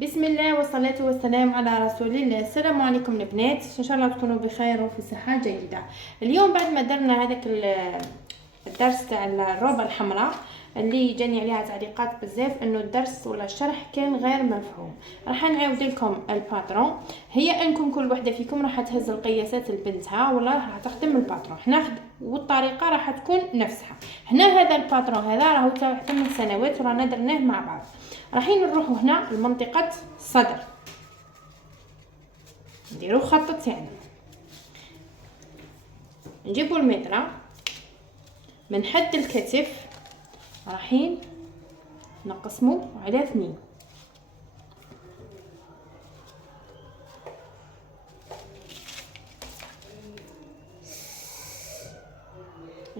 بسم الله والصلاة والسلام على رسول الله. السلام عليكم البنات، ان شاء الله تكونوا بخير وفي صحة جيدة. اليوم بعد ما درنا هذاك الدرس تاع الروبة الحمراء اللي جاني عليها تعليقات بزاف انه الدرس ولا الشرح كان غير مفهوم، راح نعاود لكم الباترون. هي انكم كل وحده فيكم راح تهز القياسات لبنتها ولا راح تخدم الباترون، والطريقه راح تكون نفسها. هنا هذا الباترون هذا راهو تاع 8 سنوات ورانا درناه مع بعض. رايحين نروحوا هنا لمنطقه الصدر، نديروا خط تاعنا، نجيبوا المتر من حد الكتف، رايحين نقسمه على 2.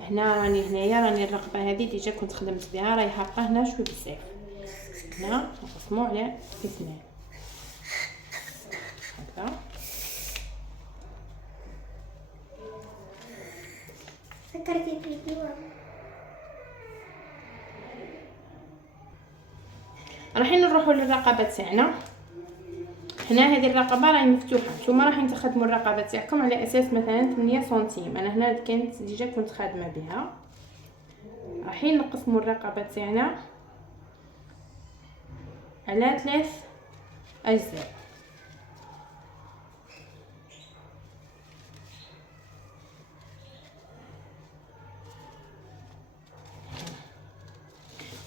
هنايا الرقبه هذه ديجا كنت خدمت بها، راهي حاقه هنا شوي بزاف. هنا نقسموه على 2 هكذا. فكرتي في رايحين نروحوا للرقبه تاعنا. هنا هذه الرقبه راهي مفتوحه، نتوما رايحين تخدموا الرقبه تاعكم على اساس مثلا 8 سنتيم. انا هنا كانت ديجا كنت خادمه بها. رايحين نقسموا الرقبه تاعنا على 3 اجزاء.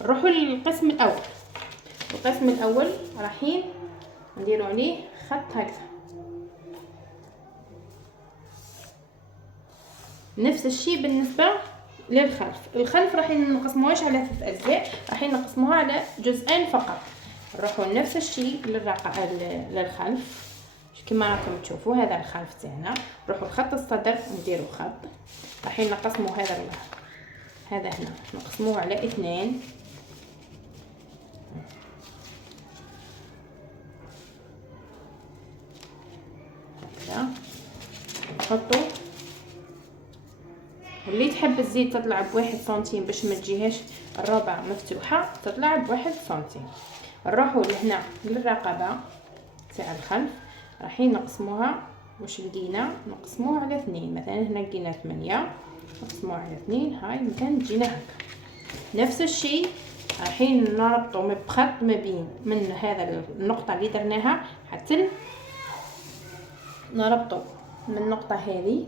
نروحوا للقسم الاول. القسم الاول رايحين نديروا عليه خط هكذا، نفس الشيء بالنسبه للخلف. الخلف رايحين نقسموهاش على 3 اجزاء، رايحين نقسموها على جزئين فقط. نروحوا نفس الشيء للخلف كما راكم تشوفوا. هذا الخلف تاعنا، نروحوا لخط الصدر نديروا خط، رايحين نقسموا هذا هنا نقسموه على 2. نحطو، واللي تحب تزيد تطلع بواحد سنتيم باش ما تجيهاش الربع مفتوحه، تطلع بواحد سنتيم. نروحوا لهنا للرقبه تاع الخلف، رايحين نقسموها. واش بدينا نقسموها على 2، مثلا هنا لقينا 8 نقسموها على 2. هاي مكان تجينا هكا. نفس الشيء رايحين نربطوا بخط ما بين من هذا النقطه اللي درناها حتى نربطوا من النقطه هذه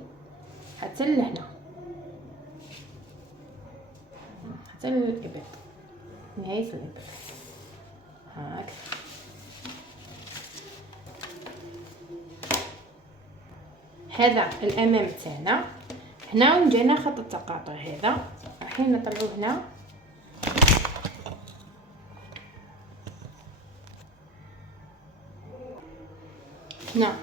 حتى لهنا، حتى الإبط، نهاية الإبط هاك. هذا الأمام تاعنا. هنا جانا خط التقاطع هذا، رايحين نطلعوه هنا. هنا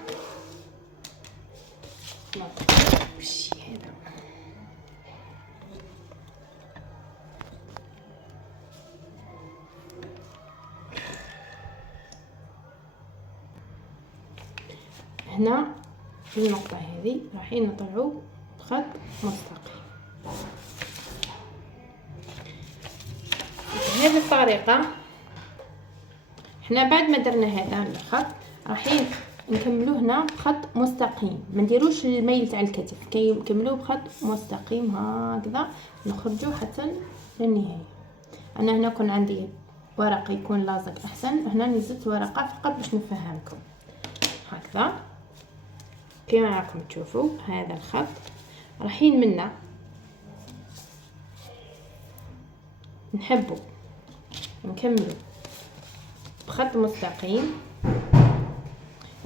هنا في النقطة هذه رايحين نطلعوه بخط مستقيم بهذه الطريقة. هنا بعد ما درنا هذا الخط رايحين نكملوه هنا بخط مستقيم، ما نديروش الميل تاع الكتف، نكملوه بخط مستقيم هكذا، نخرجوا حتى للنهاية. انا هنا كون عندي ورق يكون لاصق احسن، هنا نزلت ورقة فقط باش نفهمكم هكذا كما راكم تشوفوا. هذا الخط رايحين منا نحبوا نكملوا بخط مستقيم،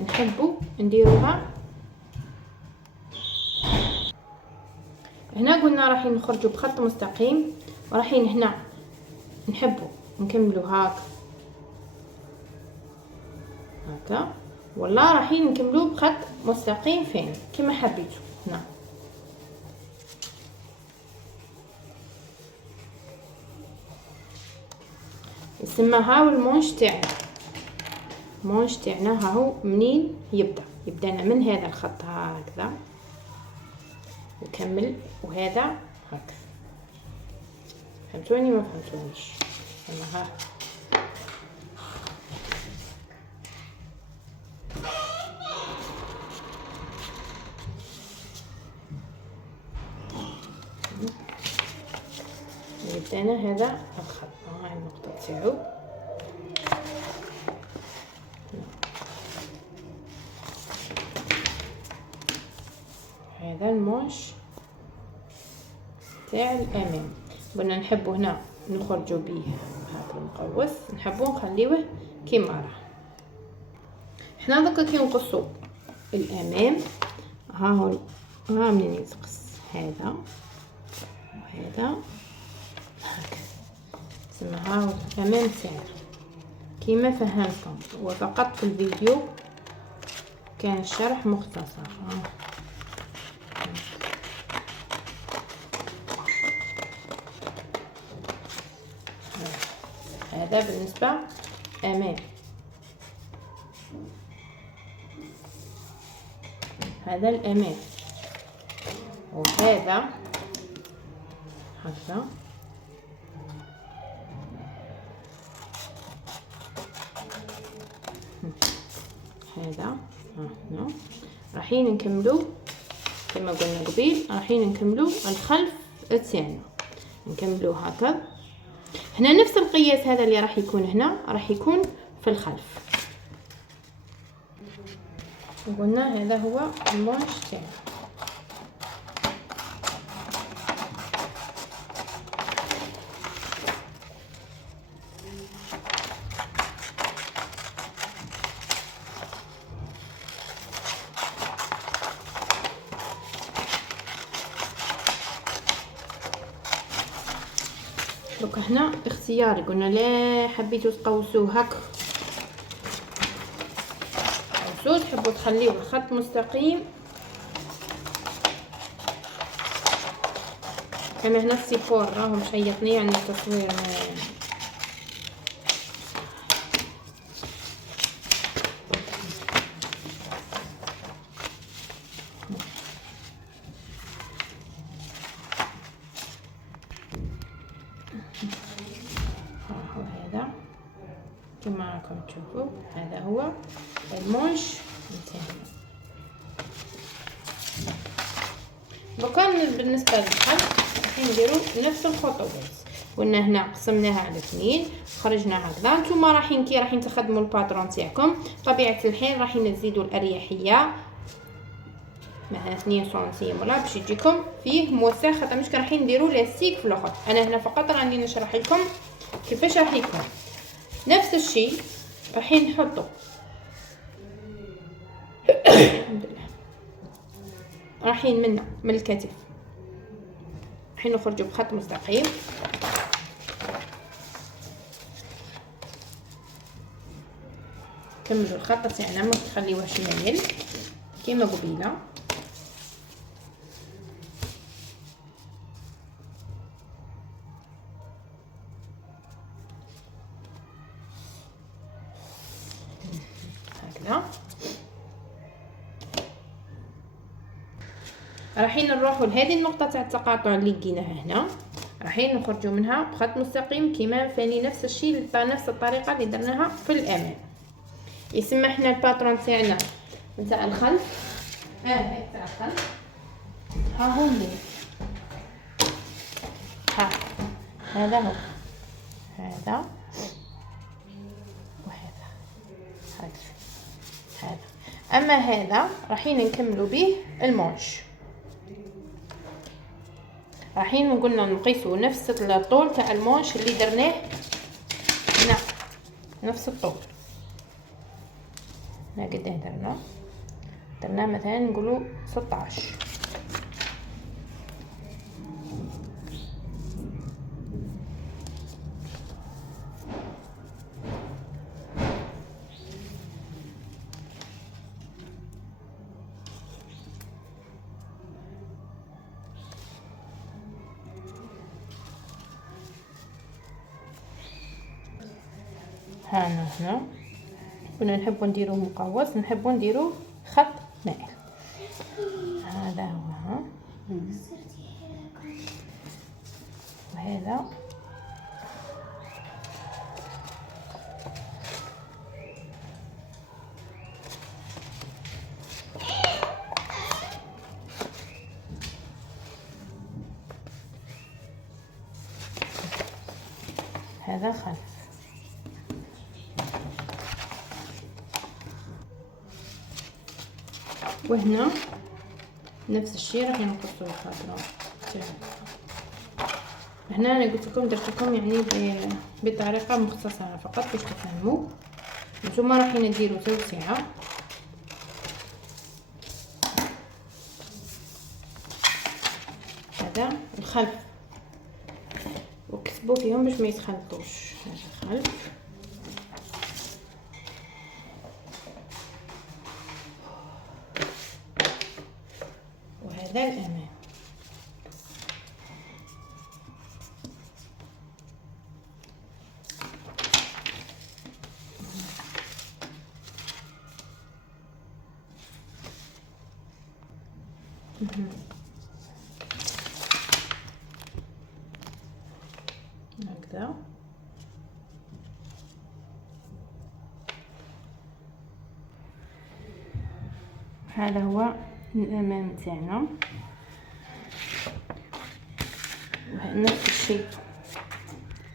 نحبوا نديروها هنا. قلنا رايحين نخرجوا بخط مستقيم، ورايحين هنا نحبوا نكملوا هكا والله رايحين نكملوه بخط مستقيم فين كما حبيتوا. هنا يسمى هاو المونش تاعنا. المونش تاعنا هاهو منين يبدأنا من هذا الخط هكذا وكمل، وهذا هكذا. فهمتوني ما فهمتونيش؟ ها بدينا هذا الخط، هاي النقطة تاعو. هذا المونش تاع الامام. قلنا نحبو هنا نخرجوا به هذا المقوس، نحبو نخليوه كيما راه. حنا دوكا كي نقصو الامام، ها منين يتقص هذا وهذا هكا، تسمى ها الامام تاعنا كيما فهمتكم. وفقط في الفيديو كان الشرح مختصر. هذا بالنسبة أمام، هذا الأمام، وهذا هكذا. هذا هنا رايحين نكملو كما قلنا قبيل، رايحين نكملو الخلف تاعنا، نكملو هكذا. هنا نفس القياس هذا اللي راح يكون هنا راح يكون في الخلف. قلنا هذا هو المونش تاعنا. دوكا هنا اختياري، قلنا لا حبيتو تقوسوه هكا قوسوه، تحبوا تخليوه خط مستقيم كما هنا السيفور راهم شيطني يعني التصوير هذا كما راكم تشوفوا. هذا هو المونش نتاعنا. دوكا بالنسبه للخلف راح نديرو نفس الخطوات. قلنا هنا قسمناها على 2، خرجنا هكذا. نتوما رايحين كي رايحين تخدموا الباترون تاعكم طبيعه الحال رايحين تزيدوا الاريحيه مثلا 2 سنتيم ولا باش يجيكم فيه موسع، خاطر مش رايحين نديروا لاستيك في الاخر. انا هنا فقط راني نشرح لكم كيفاش راح يكون. نفس الشيء رايحين نحطوا الحمد لله رايحين من الكتف رايحين نخرجوا بخط مستقيم. كملوا الخط تاعنا ما تخليوهش مايل كيما قبيله. هكذا رايحين نروحوا لهذه النقطه تاع التقاطع اللي لقيناها هنا، رايحين نخرجوا منها بخط مستقيم كيما ثاني نفس الشيء نفس الطريقه اللي درناها في الامام. يسمحنا الباترون تاعنا نتاع الخلف هاي تاع الخلف ها هو اللي هذا هو هذا وهذا هذا. اما هذا رايحين نكملوا به المونش. رايحين قلنا نقيسوا نفس الطول تاع المونش اللي درناه هنا، نفس الطول هنا قداه درنا مثلا نقولوا 16. هنا كنا نحبوا نديروه مقوس، نحبوا نديروه خط مائل. هذا هو وهذا هذا خلف. وهنا نفس الشيء راح نقصوا الخضره تاعها. هنا انا قلت لكم درت لكم يعني بطريقه مختصره فقط باش تفهموا. نتوما رايحين ديروا توسعه هذا الخلف وكتبوا فيهم باش ما يتخلطوش. هذا الخلف وهذا الامام. هكذا هذا هو الامام تاعنا. نفس الشيء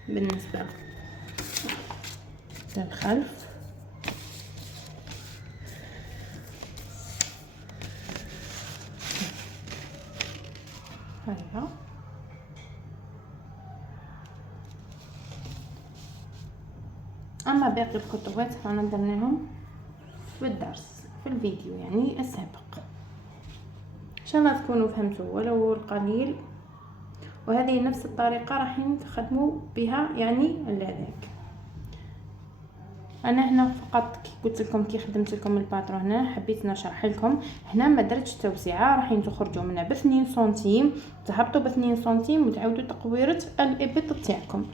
بالنسبه للخلف. هذا اما باقي الخطوات رانا درناهم في الدرس في الفيديو يعني السابق. ان شاء الله تكونوا فهمتوا ولو القليل. وهذه نفس الطريقه راح تخدموا بها يعني هذاك. انا هنا فقط كي قلت لكم كي خدمت لكم الباترون هنا حبيت نشرح لكم. هنا ما درتش توسعه راح تخرجوا منها ب2 سنتيم تهبطوا ب2 سنتيم وتعاودوا تقويره الابط تاعكم.